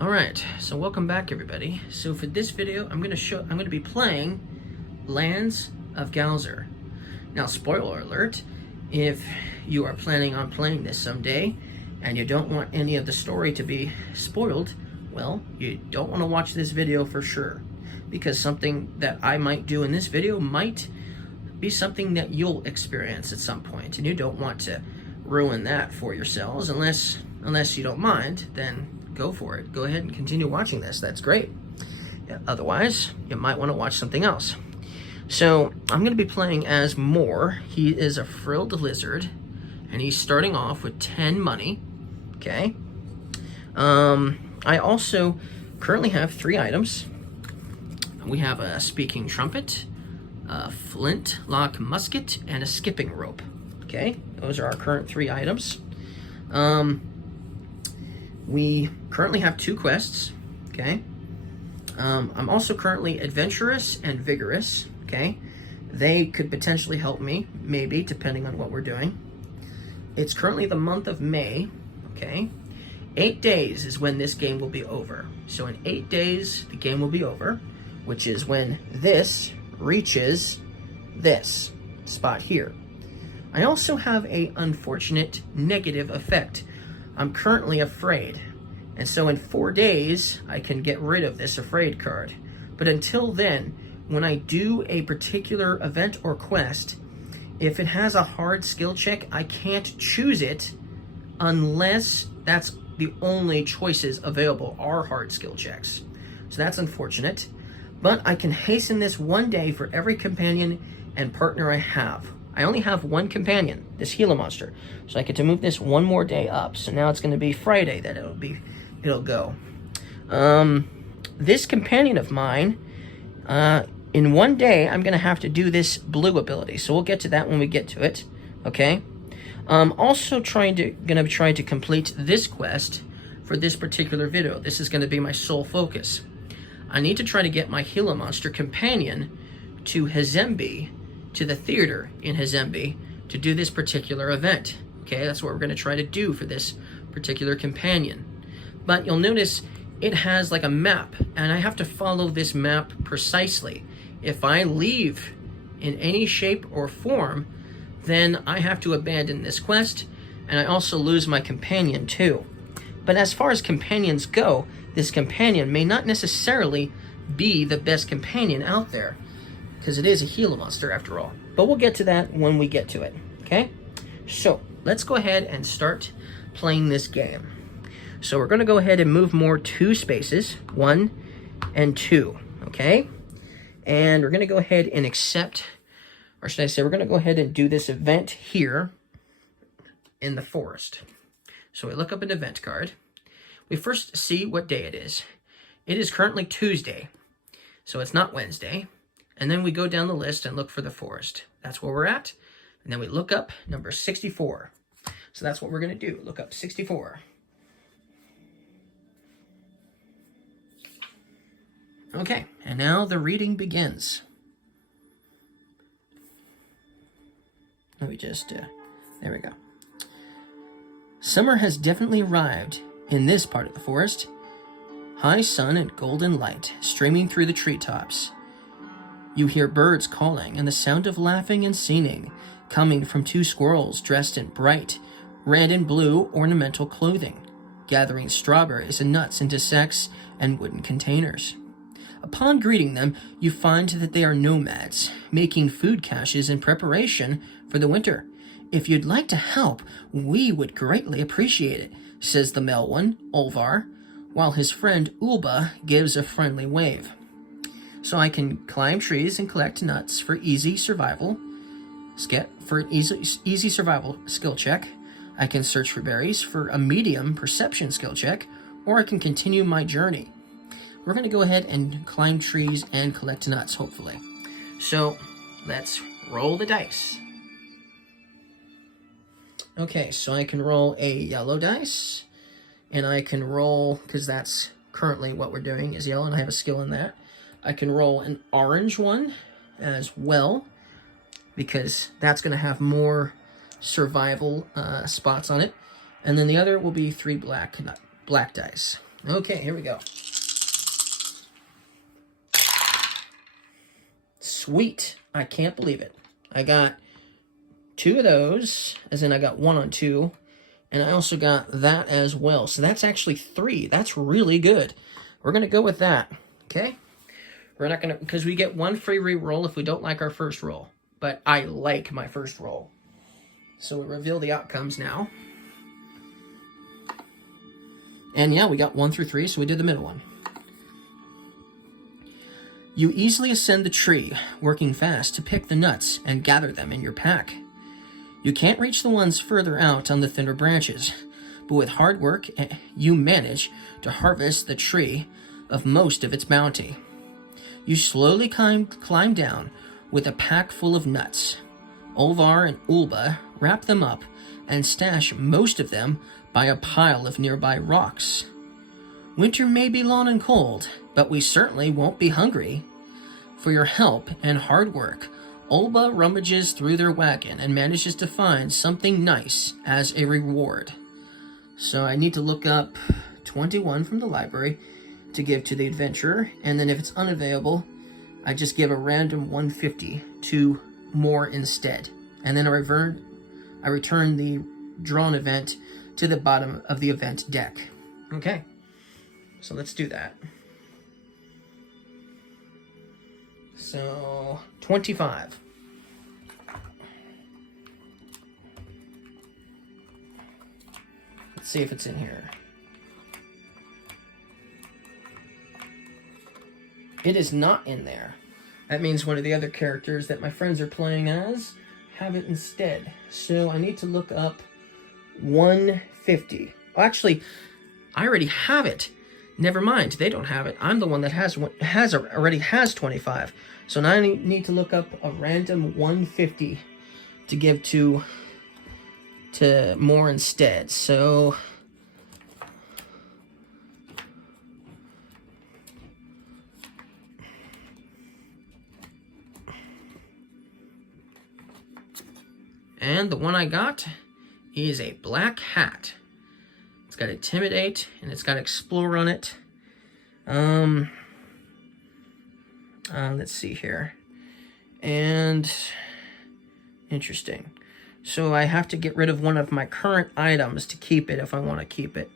Alright, so welcome back everybody. So for this video, I'm gonna be playing Lands of Galzyr. Now, spoiler alert, if you are planning on playing this someday and you don't want any of the story to be spoiled, well, you don't want to watch this video for sure, because something that I might do in this video might be something that you'll experience at some point, and you don't want to ruin that for yourselves. Unless you don't mind, then go for it. Go ahead and continue watching this. That's great. Otherwise, you might want to watch something else. So I'm going to be playing as Moore. He is a frilled lizard, and he's starting off with 10 money. Okay. I also currently have 3 items. We have a speaking trumpet, a flintlock musket, and a skipping rope. Okay, those are our current 3 items. We currently have 2 quests. Okay. I'm also currently adventurous and vigorous. Okay, they could potentially help me, maybe, depending on what we're doing. It's currently the month of May. Okay, 8 days is when this game will be over. So in 8 days, the game will be over, which is when this reaches this spot here. I also have a unfortunate negative effect. I'm currently afraid, and so in 4 days, I can get rid of this afraid card. But until then, when I do a particular event or quest, if it has a hard skill check, I can't choose it unless that's the only choices available are hard skill checks. So that's unfortunate. But I can hasten this 1 day for every companion and partner I have. I only have 1 companion, this Gila monster. So I get to move this 1 more day up. So now it's going to be Friday that it'll go. This companion of mine, in 1 day, I'm going to have to do this blue ability. So we'll get to that when we get to it. Okay. I'm also going to try to complete this quest for this particular video. This is going to be my sole focus. I need to try to get my Gila monster companion to Hazembe, to the theater in Hazembe, to do this particular event. Okay, that's what we're going to try to do for this particular companion. But you'll notice it has like a map, and I have to follow this map precisely. If I leave in any shape or form, then I have to abandon this quest, and I also lose my companion too. But as far as companions go, this companion may not necessarily be the best companion out there, because it is a Gila monster after all. But we'll get to that when we get to it, okay? So let's go ahead and start playing this game. So we're going to go ahead and move more 2 spaces, 1 and 2, okay? And we're going to go ahead and accept, or should I say, we're going to go ahead and do this event here in the forest. So we look up an event card. We first see what day it is. It is currently Tuesday, so it's not Wednesday. And then we go down the list and look for the forest. That's where we're at. And then we look up number 64. So that's what we're going to do. Look up 64. Okay, and now the reading begins. Let me just, there we go. Summer has definitely arrived in this part of the forest. High sun and golden light streaming through the treetops. You hear birds calling and the sound of laughing and singing coming from 2 squirrels dressed in bright red and blue ornamental clothing, gathering strawberries and nuts into sacks and wooden containers. Upon greeting them, you find that they are nomads, making food caches in preparation for the winter. If you'd like to help, we would greatly appreciate it, says the male one, Olvar, while his friend Ulba gives a friendly wave. So I can climb trees and collect nuts for easy survival. Easy survival skill check. I can search for berries for a medium perception skill check, or I can continue my journey. We're going to go ahead and climb trees and collect nuts, hopefully. So let's roll the dice. Okay, so I can roll a yellow dice, and I can roll, because that's currently what we're doing is yellow, and I have a skill in that. I can roll an orange one as well, because that's going to have more survival spots on it. And then the other will be 3 black dice. Okay, here we go. Sweet. I can't believe it. I got 2 of those, as in I got 1 on 2, and I also got that as well. So that's actually 3. That's really good. We're going to go with that, okay? We're not going to, because we get 1 free re-roll if we don't like our first roll. But I like my first roll. So we reveal the outcomes now. And yeah, we got 1 through 3, so we did the middle one. You easily ascend the tree, working fast to pick the nuts and gather them in your pack. You can't reach the ones further out on the thinner branches, but with hard work, you manage to harvest the tree of most of its bounty. You slowly climb down with a pack full of nuts. Olvar and Ulba wrap them up and stash most of them by a pile of nearby rocks. Winter may be long and cold, but we certainly won't be hungry. For your help and hard work, Ulba rummages through their wagon and manages to find something nice as a reward. So I need to look up 21 from the library to give to the adventurer, and then if it's unavailable, I just give a random 150 to more instead. And then I return the drawn event to the bottom of the event deck. Okay, so let's do that. So, 25. Let's see if it's in here. It is not in there. That means one of the other characters that my friends are playing as have it instead. So I need to look up 150. Oh, actually, I already have it. Never mind, they don't have it. I'm the one that already has 25. So now I need to look up a random 150 to give to more instead. So and the one I got is a black hat. It's got Intimidate, and it's got Explore on it. Let's see here. And, interesting. So I have to get rid of one of my current items to keep it if I want to keep it.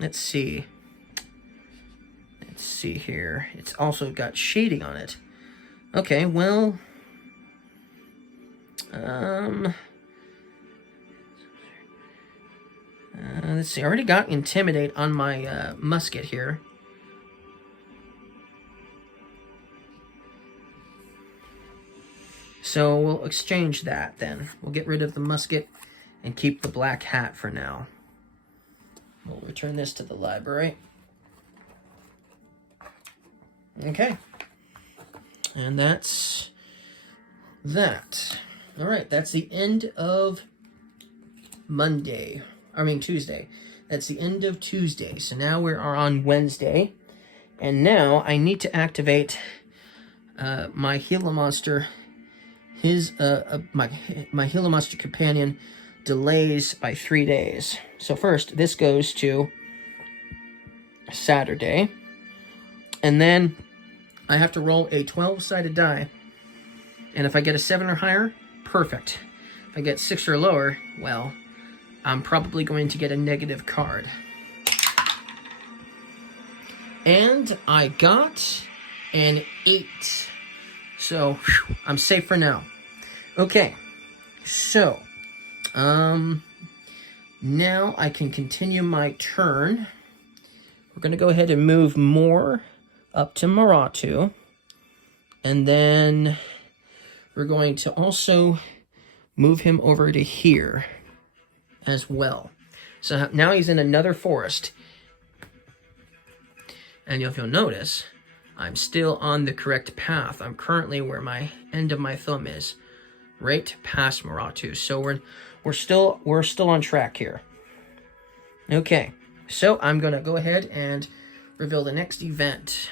Let's see. Let's see here. It's also got shading on it. Okay, well... let's see, I already got Intimidate on my musket here. So we'll exchange that then. We'll get rid of the musket and keep the black hat for now. We'll return this to the library. Okay. And that's that. All right, that's the end of Tuesday. That's the end of Tuesday. So now we are on Wednesday. And now I need to activate my Gila Monster. My Gila Monster companion delays by 3 days. So first, this goes to Saturday. And then I have to roll a 12-sided die. And if I get a 7 or higher, perfect. If I get 6 or lower, well, I'm probably going to get a negative card. And I got an 8. So, whew, I'm safe for now. Okay, so, now I can continue my turn. We're going to go ahead and move more up to Maratu. And then we're going to also move him over to here as well. So now he's in another forest. And if you'll notice, I'm still on the correct path. I'm currently where my end of my thumb is, right past Maratu. So we're still on track here. Okay, so I'm gonna go ahead and reveal the next event.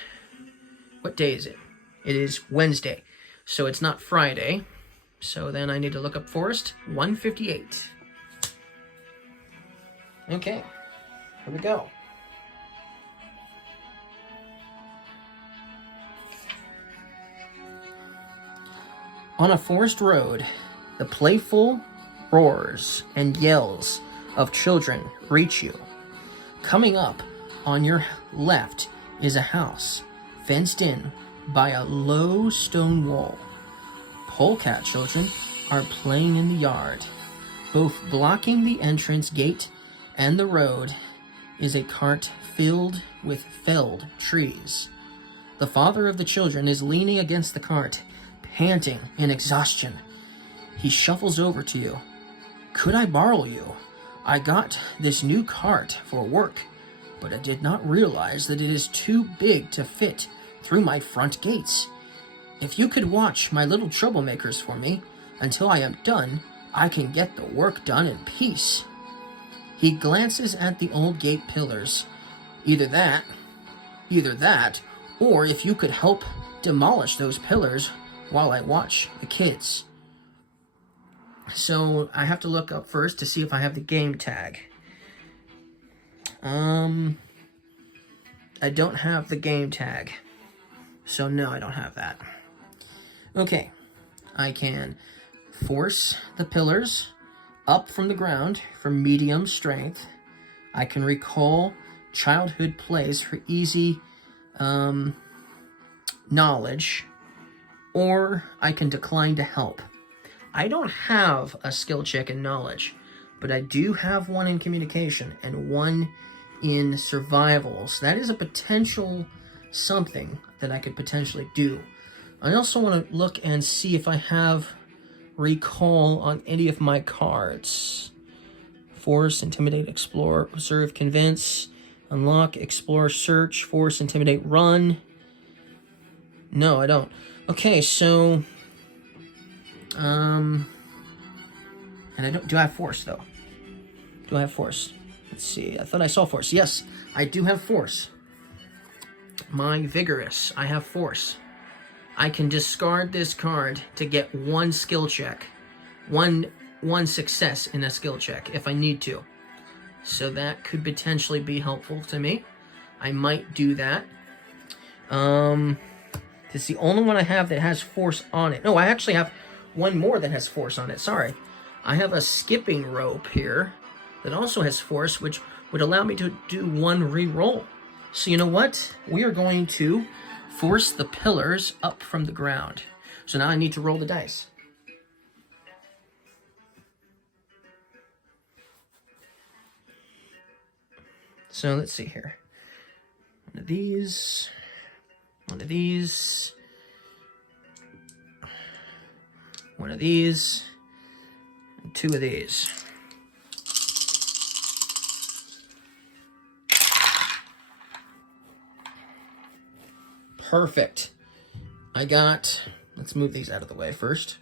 What day is it? It is Wednesday, so it's not Friday. So then I need to look up forest 158. Okay, here we go. On a forest road, the playful roars and yells of children reach you. Coming up on your left is a house fenced in by a low stone wall. Polecat children are playing in the yard. Both blocking the entrance gate and the road is a cart filled with felled trees. The father of the children is leaning against the cart, panting in exhaustion. He shuffles over to you. "Could I borrow you? I got this new cart for work, but I did not realize that it is too big to fit through my front gates. If you could watch my little troublemakers for me until I am done, I can get the work done in peace." He glances at the old gate pillars. Either that, or if you could help demolish those pillars while I watch the kids. So I have to look up first to see if I have the game tag. I don't have the game tag. So no, I don't have that. Okay, I can force the pillars up from the ground for medium strength. I can recall childhood plays for easy knowledge, or I can decline to help. I don't have a skill check in knowledge, but I do have one in communication and one in survival. So that is a potential something that I could potentially do. I also want to look and see if I have recall on any of my cards. Force, Intimidate, Explore, Observe, Convince, Unlock, Explore, Search, Force, Intimidate, Run. No, I don't. Okay, so... and I don't... Do I have Force, though? Do I have Force? Let's see. I thought I saw Force. Yes, I do have Force. My Vigorous. I have Force. I can discard this card to get one skill check. One success in a skill check if I need to. So that could potentially be helpful to me. I might do that. It's the only one I have that has Force on it. No, I actually have one more that has Force on it. Sorry. I have a skipping rope here that also has Force, which would allow me to do one re-roll. So you know what? We are going to force the pillars up from the ground. So now I need to roll the dice. So let's see here. One of these, one of these, one of these, and two of these. Perfect. I got, let's move these out of the way first.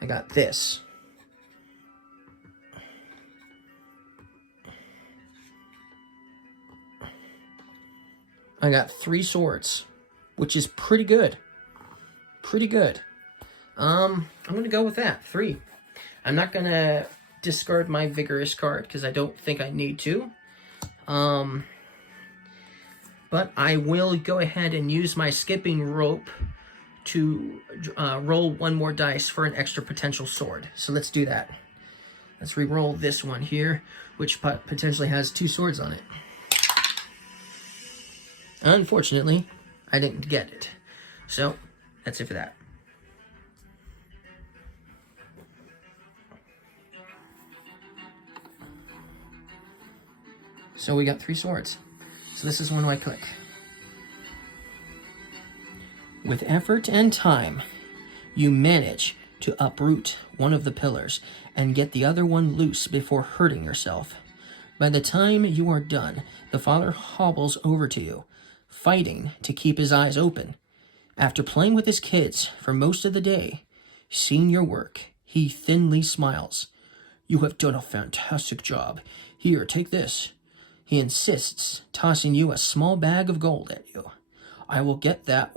I got this. I got 3 swords, which is pretty good. Pretty good. I'm going to go with that. 3. I'm not going to discard my Vigorous card because I don't think I need to. But I will go ahead and use my skipping rope to roll one more dice for an extra potential sword. So let's do that. Let's re-roll this one here, which potentially has 2 swords on it. Unfortunately, I didn't get it. So that's it for that. So we got 3 swords. So this is when I click. With effort and time, you manage to uproot one of the pillars and get the other one loose before hurting yourself. By the time you are done, the father hobbles over to you, fighting to keep his eyes open. After playing with his kids for most of the day, seeing your work, he thinly smiles. "You have done a fantastic job. Here, take this." He insists, tossing you a small bag of gold at you. "I will get that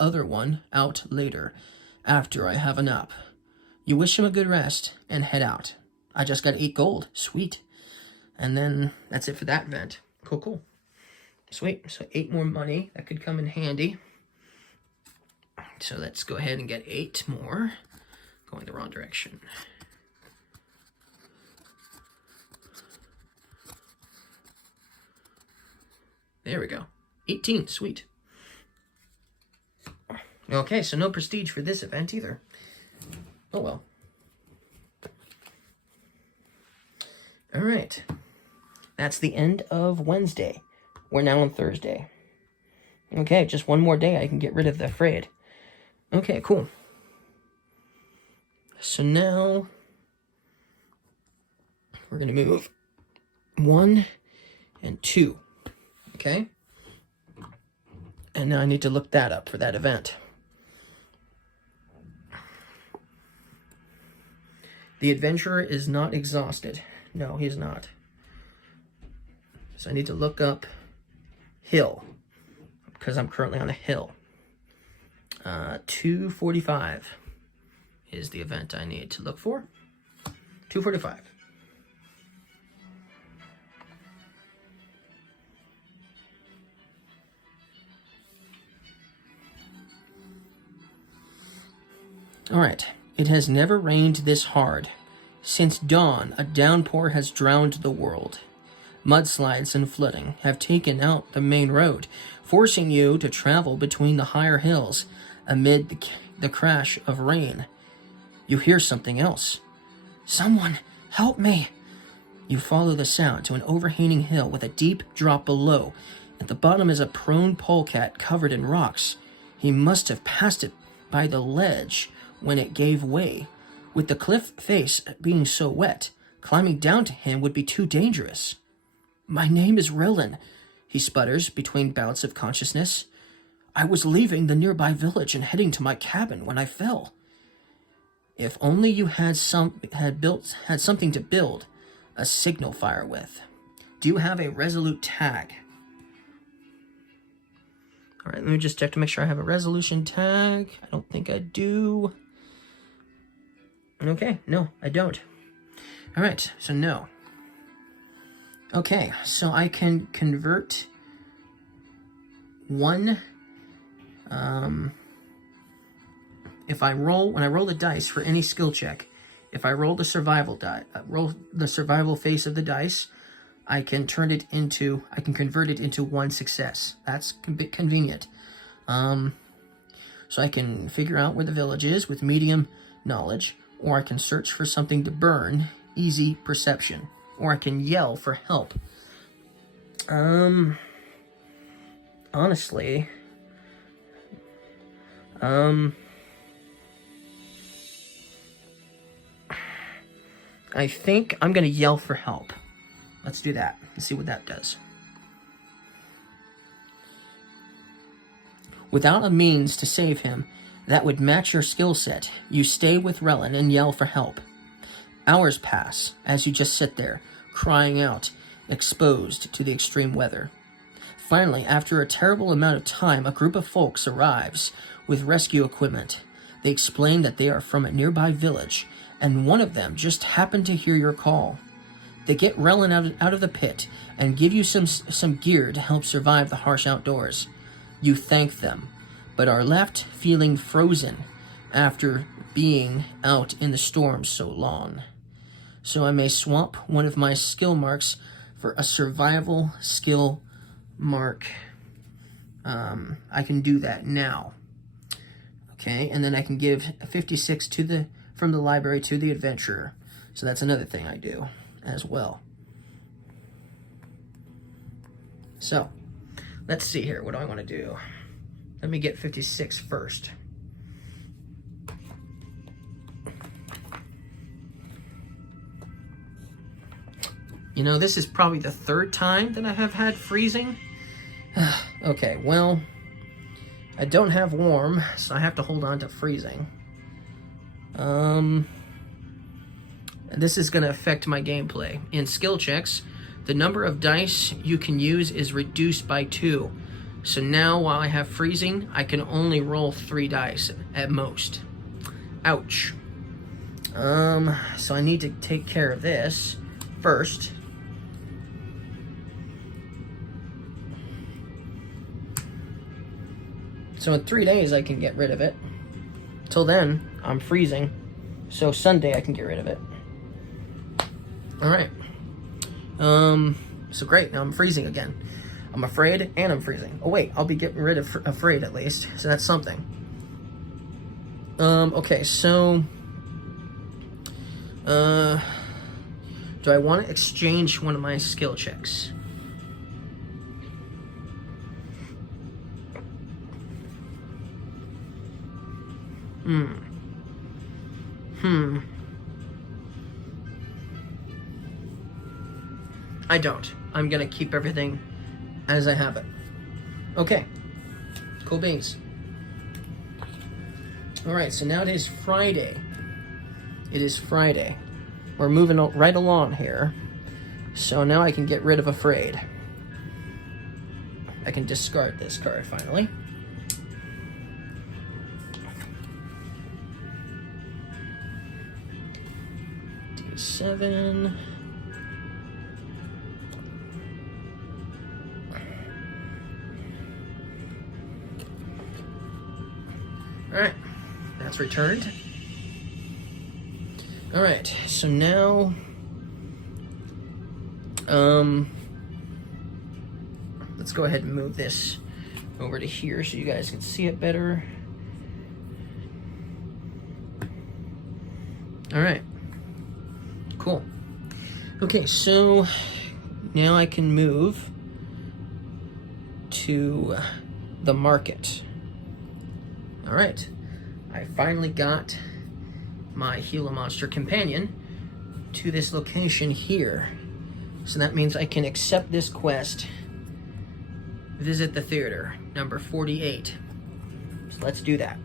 other one out later, after I have a nap." You wish him a good rest and head out. I just got 8 gold. Sweet. And then that's it for that event. Cool, cool. Sweet. So 8 more money. That could come in handy. So let's go ahead and get 8 more. Going the wrong direction. There we go. 18. Sweet. Okay, so no prestige for this event either. Oh well. All right. That's the end of Wednesday. We're now on Thursday. Okay, just one more day I can get rid of the Afraid. Okay, cool. So now we're going to move 1 and 2. Okay? And now I need to look that up for that event. The adventurer is not exhausted. No, he's not. So I need to look up hill, because I'm currently on a hill. 245 is the event I need to look for. 245. All right. It has never rained this hard. Since dawn, a downpour has drowned the world. Mudslides and flooding have taken out the main road, forcing you to travel between the higher hills amid the crash of rain. You hear something else. Someone, help me! You follow the sound to an overhanging hill with a deep drop below. At the bottom is a prone polecat covered in rocks. He must have passed it by the ledge when it gave way. With the cliff face being so wet, climbing down to him would be too dangerous. My name is Rillin, he sputters between bouts of consciousness. I was leaving the nearby village and heading to my cabin when I fell. If only you had something to build a signal fire with. Do you have a resolute tag? All right, let me just check to make sure I have a resolution tag. I don't think I do. Okay, no, I don't. All right, so no. Okay, so I can convert one. If I roll, when I roll the dice for any skill check, if I roll the survival face of the dice, I can convert it into 1 success. That's a bit convenient. So I can figure out where the village is with medium knowledge, or I can search for something to burn, easy perception, or I can yell for help. Honestly, I think I'm gonna yell for help. Let's do that and see what that does. Without a means to save him that would match your skill set, you stay with Rellin and yell for help. Hours pass as you just sit there, crying out, exposed to the extreme weather. Finally, after a terrible amount of time, a group of folks arrives with rescue equipment. They explain that they are from a nearby village, and one of them just happened to hear your call. They get Rellin out of the pit and give you some gear to help survive the harsh outdoors. You thank them, but are left feeling frozen after being out in the storm so long. So I may swap one of my skill marks for a survival skill mark. I can do that now. Okay, and then I can give 56 from the library to the adventurer. So that's another thing I do as well. So, let's see here. What do I want to do? Let me get 56 first. You know, this is probably the 3rd time that I have had freezing. Okay, well, I don't have warm, so I have to hold on to freezing. This is going to affect my gameplay. In skill checks, the number of dice you can use is reduced by 2. So now, while I have freezing, I can only roll 3 dice at most. Ouch. So I need to take care of this first. So in 3 days I can get rid of it. Till then, I'm freezing. So Sunday I can get rid of it. Alright. So great, now I'm freezing again. I'm afraid and I'm freezing. Oh wait, I'll be getting rid of afraid at least. So that's something. Okay, so... do I want to exchange one of my skill checks? I don't. I'm gonna keep everything as I have it. Okay. Cool beans. Alright, so now it is Friday. It is Friday. We're moving right along here. So now I can get rid of Afraid. I can discard this card finally. D7. Alright, that's returned. Alright, so now, let's go ahead and move this over to here so you guys can see it better. Alright, cool. Okay, so now I can move to the market. Alright, I finally got my Gila Monster companion to this location here. So that means I can accept this quest. Visit the theater, number 48. So let's do that.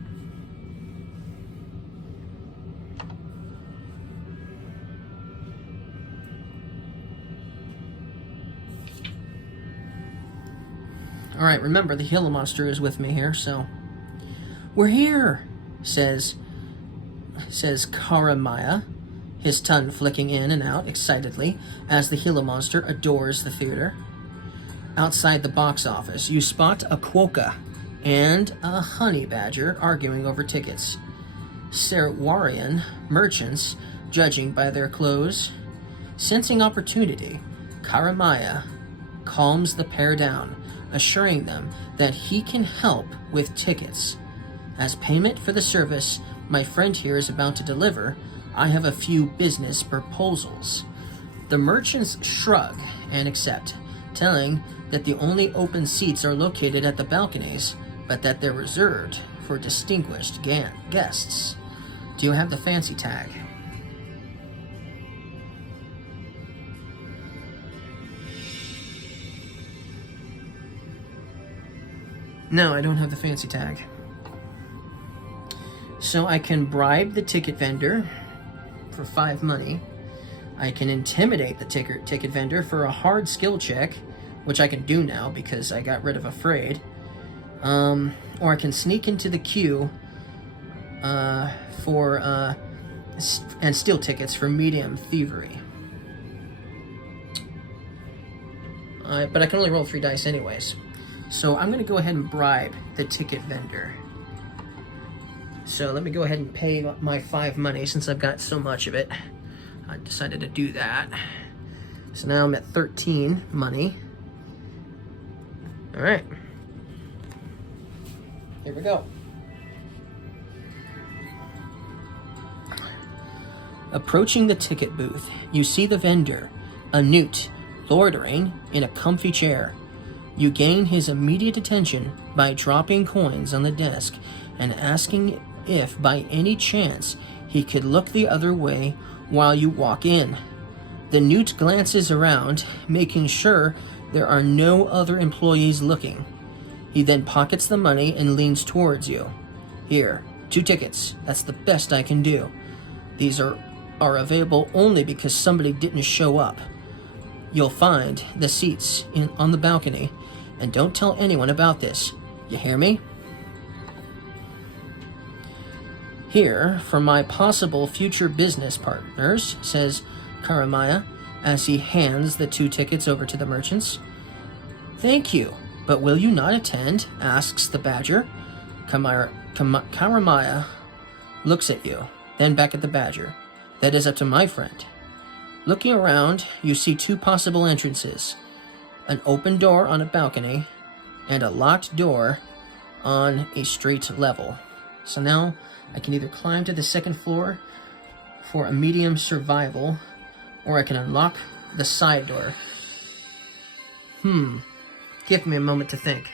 Alright, remember the Gila Monster is with me here, so... We're here, says Karamaya, his tongue flicking in and out excitedly as the Gila Monster adores the theater. Outside the box office, you spot a quokka and a honey badger arguing over tickets. Serwarian merchants judging by their clothes. Sensing opportunity, Karamaya calms the pair down, assuring them that he can help with tickets. As payment for the service my friend here is about to deliver, I have a few business proposals. The merchants shrug and accept, telling that the only open seats are located at the balconies, but that they're reserved for distinguished guests. Do you have the fancy tag? No, I don't have the fancy tag. So I can bribe the ticket vendor for 5 money. I can intimidate the ticket vendor for a hard skill check, which I can do now because I got rid of Afraid. Or I can sneak into the queue and steal tickets for medium thievery. But I can only roll 3 dice anyways. So I'm going to go ahead and bribe the ticket vendor. So let me go ahead and pay my 5 money since I've got so much of it. I decided to do that. So now I'm at 13 money. All right. Here we go. Approaching the ticket booth, you see the vendor, a newt, loitering in a comfy chair. You gain his immediate attention by dropping coins on the desk and asking if by any chance he could look the other way while you walk in. The newt glances around, making sure there are no other employees looking. He then pockets the money and leans towards you. Here, 2 tickets. That's the best I can do. These are available only because somebody didn't show up. You'll find the seats on the balcony, and don't tell anyone about this. You hear me? Here, for my possible future business partners, says Karamaya as he hands the 2 tickets over to the merchants. Thank you, but will you not attend? Asks the badger. Karamaya looks at you, then back at the badger. That is up to my friend. Looking around, you see 2 possible entrances. An open door on a balcony, and a locked door on a street level. So now I can either climb to the 2nd floor for a medium survival, or I can unlock the side door. Give me a moment to think.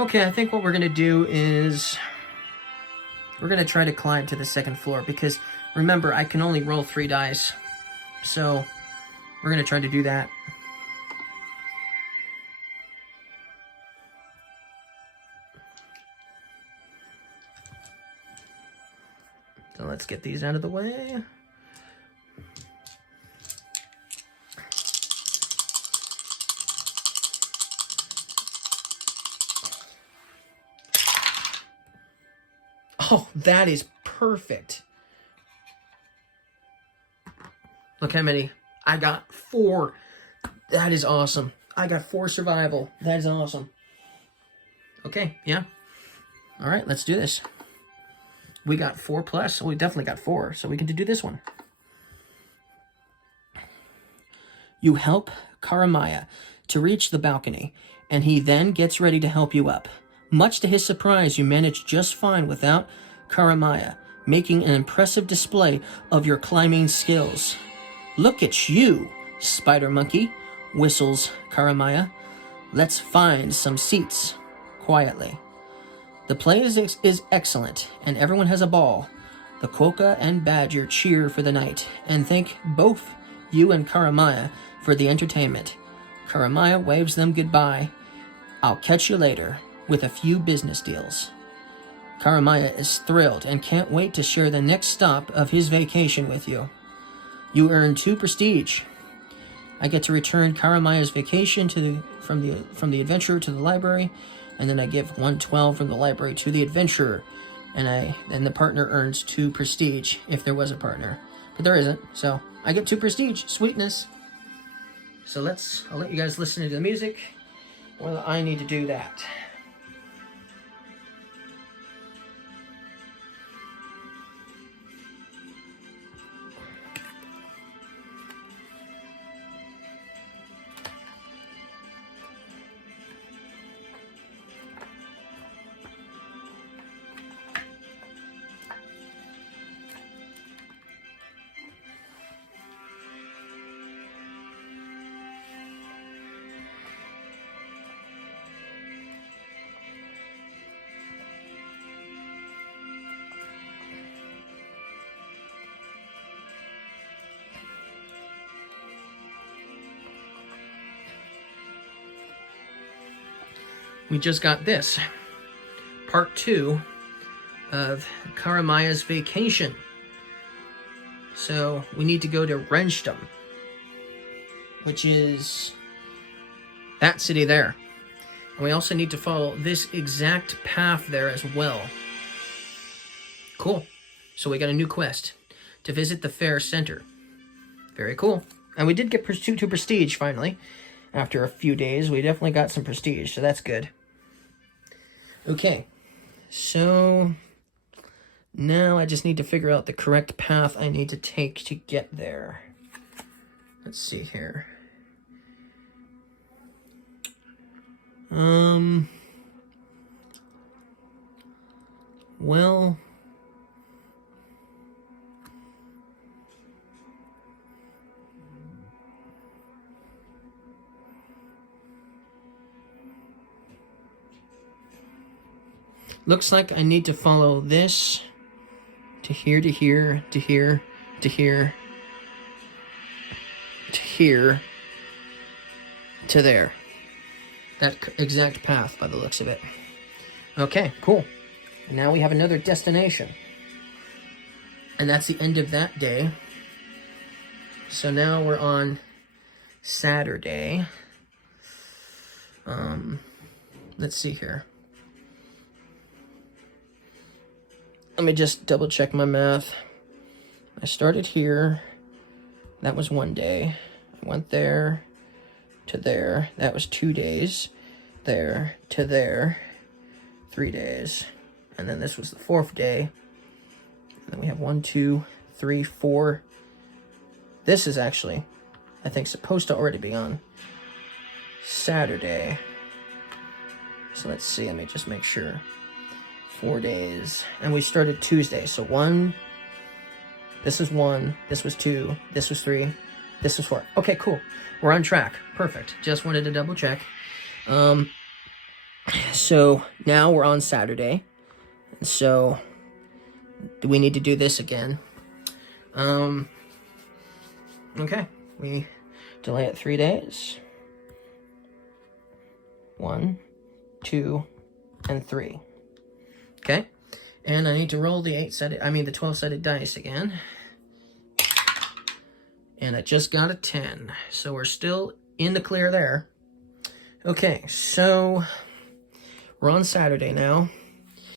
Okay, I think what we're gonna do is we're gonna try to climb to the 2nd floor, because remember, I can only roll 3 dice. So we're gonna try to do that. So let's get these out of the way. Oh, that is perfect. Look how many. I got 4. That is awesome. I got 4 survival. That is awesome. Okay, yeah. All right, let's do this. We got 4 plus, so we definitely got 4, so we can do this one. You help Karamaya to reach the balcony, and he then gets ready to help you up. Much to his surprise, you manage just fine without Karamaya, making an impressive display of your climbing skills. Look at you, Spider Monkey, whistles Karamaya. Let's find some seats, quietly. The play is excellent, and everyone has a ball. The Quokka and Badger cheer for the night, and thank both you and Karamaya for the entertainment. Karamaya waves them goodbye. I'll catch you later with a few business deals. Karamaya is thrilled and can't wait to share the next stop of his vacation with you. You earn 2 prestige. I get to return Karamaya's vacation from the adventurer to the library, and then I give 112 from the library to the adventurer, and then the partner earns 2 prestige if there was a partner, but there isn't, so I get 2 prestige. Sweetness. So I'll let you guys listen to the music while I need to do that. We just got this. Part 2 of Karamaya's vacation. So we need to go to Renstum, which is that city there. And we also need to follow this exact path there as well. Cool. So we got a new quest to visit the fair center. Very cool. And we did get 2 prestige finally. After a few days, we definitely got some prestige, so that's good. Okay, so now I just need to figure out the correct path I need to take to get there. Let's see here. Well, Looks like I need to follow this to here, to here, to here, to here, to here, to there. That exact path by the looks of it. Okay, cool. Now we have another destination. And that's the end of that day. So now we're on Saturday. Let's see here. Let me just double check my math. I started here. That was 1 day. I went there to there. That was 2 days. There to there. 3 days. And then this was the 4th day. And then we have 1, 2, 3, 4. This is actually, I think, supposed to already be on Saturday. So let's see, let me just make sure. 4 days. And we started Tuesday. So 1, this is 1, this was 2, this was 3, this was 4. Okay, cool. We're on track. Perfect. Just wanted to double check. So now we're on Saturday. So do we need to do this again? Okay. We delay it 3 days. 1, 2, and 3. Okay, and I need to roll the 12-sided dice again. And I just got a 10, so we're still in the clear there. Okay, so we're on Saturday now.